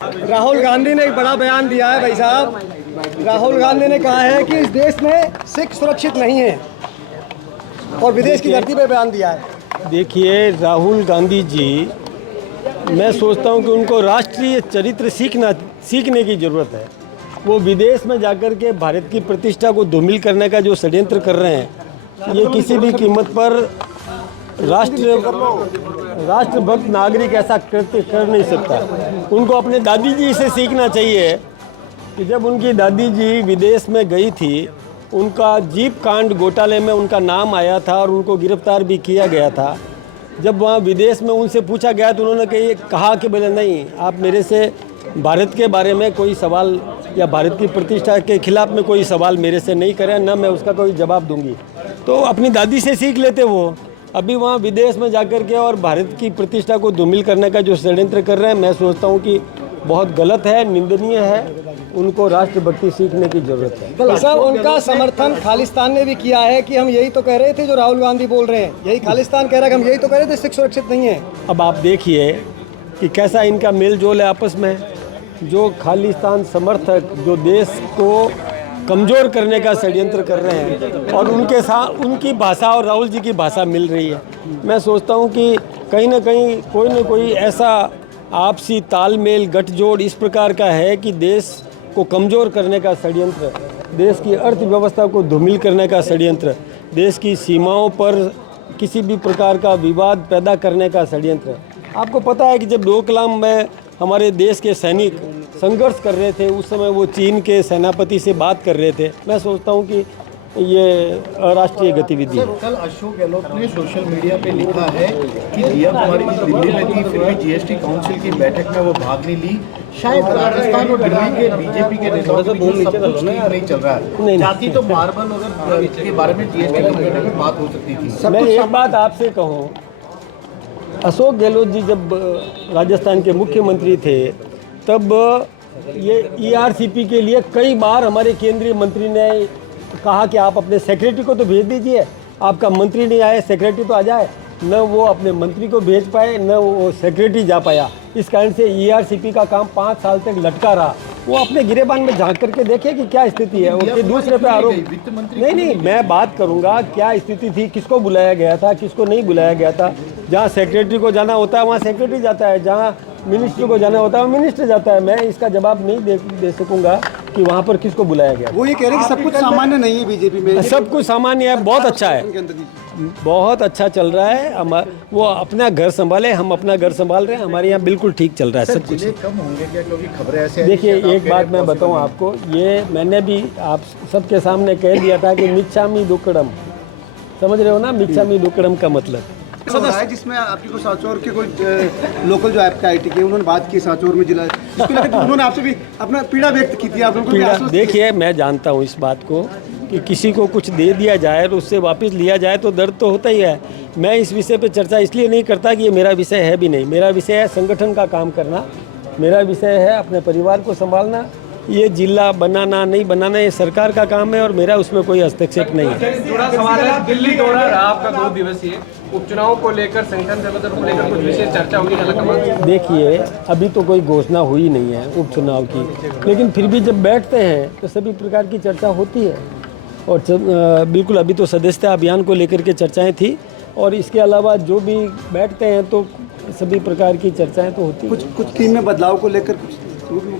राहुल गांधी ने एक बड़ा बयान दिया है भाई साहब। राहुल गांधी ने कहा है कि इस देश में सिख सुरक्षित नहीं है और विदेश की धरती पे बयान दिया है। देखिए, राहुल गांधी जी, मैं सोचता हूं कि उनको राष्ट्रीय चरित्र सीखने की ज़रूरत है। वो विदेश में जाकर के भारत की प्रतिष्ठा को धूमिल करने का जो षड्यंत्र कर रहे हैं, ये किसी भी कीमत पर राष्ट्रभक्त नागरिक ऐसा कृत्य कर नहीं सकता। उनको अपने दादी जी से सीखना चाहिए कि जब उनकी दादी जी विदेश में गई थी, उनका जीप कांड घोटाले में उनका नाम आया था और उनको गिरफ्तार भी किया गया था। जब वहाँ विदेश में उनसे पूछा गया तो उन्होंने कहा कि बोले नहीं, आप मेरे से भारत के बारे में कोई सवाल या भारत की प्रतिष्ठा के खिलाफ में कोई सवाल मेरे से नहीं करें, ना मैं उसका कोई जवाब दूंगी। तो अपनी दादी से सीख लेते वो। अभी वहाँ विदेश में जाकर के और भारत की प्रतिष्ठा को धूमिल करने का जो षड्यंत्र कर रहे हैं, मैं सोचता हूँ कि बहुत गलत है, निंदनीय है। उनको राष्ट्रभक्ति सीखने की जरूरत है। सर, उनका समर्थन खालिस्तान ने भी किया है कि हम यही तो कह रहे थे जो राहुल गांधी बोल रहे हैं। यही खालिस्तान कह रहा है कि हम यही तो कह रहे थे सिख सुरक्षित नहीं है। अब आप देखिए कि कैसा इनका मेल जोल है आपस में। जो खालिस्तान समर्थक जो देश को कमज़ोर करने का षड्यंत्र कर रहे हैं और उनके साथ उनकी भाषा और राहुल जी की भाषा मिल रही है। मैं सोचता हूँ कि कहीं ना कहीं कोई न कोई ऐसा आपसी तालमेल गठजोड़ इस प्रकार का है कि देश को कमज़ोर करने का षड्यंत्र, देश की अर्थव्यवस्था को धूमिल करने का षड्यंत्र, देश की सीमाओं पर किसी भी प्रकार का विवाद पैदा करने का षड्यंत्र। आपको पता है कि जब डोकलाम में हमारे देश के सैनिक संघर्ष कर रहे थे, उस समय वो चीन के सेनापति से बात कर रहे थे। मैं सोचता हूँ कि ये अराष्ट्रीय गतिविधि है। कल अशोक गहलोत ने सोशल मीडिया पे लिखा है कि दिया कुमारी जी दिल्ली में थी, फिर भी जीएसटी काउंसिल की बैठक में वो भाग नहीं ली। शायद राजस्थान और दिल्ली के बीजेपी के नेताओं के बीच सब कुछ ठीक नहीं चल रहा है। चाहती तो मार्बल अगर के बारे में जीएसटी कमेटी में बात हो सकती थी। मैं एक बात आपसे कहूँ, अशोक गहलोत जी जब राजस्थान के मुख्यमंत्री थे, तब ये ईआरसीपी के लिए कई बार हमारे केंद्रीय मंत्री ने कहा कि आप अपने सेक्रेटरी को तो भेज दीजिए। आपका मंत्री नहीं आए, सेक्रेटरी तो आ जाए। न वो अपने मंत्री को भेज पाए, न वो सेक्रेटरी जा पाया। इस कारण से ईआरसीपी का काम 5 साल तक लटका रहा। वो अपने गिरेबान में झांक करके देखे कि क्या स्थिति है। उसके दूसरे पे आरोप नहीं, मैं बात करूंगा क्या स्थिति थी, किसको बुलाया गया था, किसको नहीं बुलाया गया था। जहाँ सेक्रेटरी को जाना होता है वहाँ सेक्रेटरी जाता है, जहाँ मिनिस्टर को जाना होता है वहाँ मिनिस्टर जाता है। मैं इसका जवाब नहीं दे सकूंगा कि वहाँ पर किसको बुलाया गया। वो ये कह रहे हैं कि सब कुछ सामान्य नहीं है बीजेपी में। सब कुछ सामान्य है, बहुत अच्छा है, बहुत अच्छा चल रहा है। वो अपना घर संभाले, हम अपना घर संभाल रहे हैं। हमारे यहाँ बिल्कुल ठीक चल रहा है सब कुछ। कम होंगे क्या, क्योंकि खबरें ऐसे। देखिए, एक बात मैं बताऊँ आपको, ये मैंने भी आप सबके सामने कह दिया था कि मिच्छामी दुक्कड़म, समझ रहे हो ना, मिच्छामी दुक्कड़म का मतलब है, जिसमें आपकी को सांचौर के कोई लोकल जो आपका आईटी के उन्होंने बात की सांचौर में जिला, उन्होंने आपसे भी अपना पीड़ा व्यक्त की थी। आप पीड़ा, देखिए मैं जानता हूँ इस बात को कि किसी को कुछ दे दिया जाए और उससे वापस लिया जाए तो दर्द तो होता ही है। मैं इस विषय पे चर्चा इसलिए नहीं करता कि ये मेरा विषय है भी नहीं। मेरा विषय है संगठन का काम करना, मेरा विषय है अपने परिवार को संभालना। ये जिला बनाना नहीं बनाना ये सरकार का काम है और मेरा उसमें कोई हस्तक्षेप नहीं है। जुड़ा सवाल है, दिल्ली दौरा रहा आपका 2 दिवसीय, उपचुनाव को लेकर, संगठन संगठन को लेकर कुछ विशेष चर्चा होगी हालांकि? देखिए, अभी तो कोई घोषणा हुई नहीं है उपचुनाव की, लेकिन फिर भी जब बैठते हैं तो सभी प्रकार की चर्चा होती है। और बिल्कुल अभी तो सदस्यता अभियान को लेकर के चर्चाएं थी और इसके अलावा जो भी बैठते हैं तो सभी प्रकार की चर्चाएं तो होती हैं। कुछ टीम में बदलाव को लेकर कुछ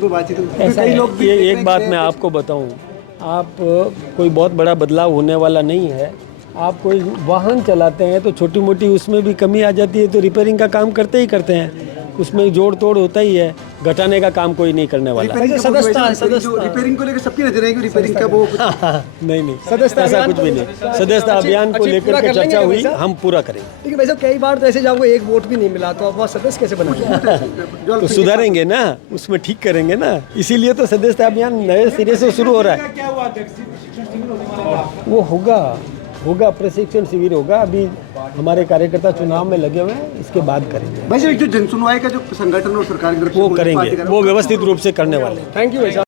बातचीत। ऐसा ये एक बात मैं आपको बताऊं, आप कोई बहुत बड़ा बदलाव होने वाला नहीं है। आप कोई वाहन चलाते हैं तो छोटी मोटी उसमें भी कमी आ जाती है तो रिपेयरिंग का काम करते ही करते हैं, उसमें जोड़ तोड़ होता ही है। घटाने का काम कोई नहीं करने वाला। रिपेयरिंग को लेकर सबकी नजर है कि रिपेयरिंग का वो नहीं ऐसा कुछ भी नहीं। सदस्यता अभियान को लेकर के चर्चा हुई, हम पूरा करेंगे। लेकिन भाई साहब कई बार तो ऐसे जब एक वोट भी नहीं मिला तो आप वहाँ सदस्य कैसे बनाएंगे? तो सुधारेंगे ना, उसमें ठीक करेंगे ना, इसीलिए तो सदस्यता अभियान नए सिरे से शुरू हो रहा है। वो होगा प्रशिक्षण शिविर होगा। अभी हमारे कार्यकर्ता चुनाव में लगे हुए हैं, इसके बाद करेंगे। भाई जो जनसुनवाई का जो संगठन और सरकार की तरफ से वो करेंगे, वो व्यवस्थित रूप से करने वाले हैं। थैंक यू भाई साहब।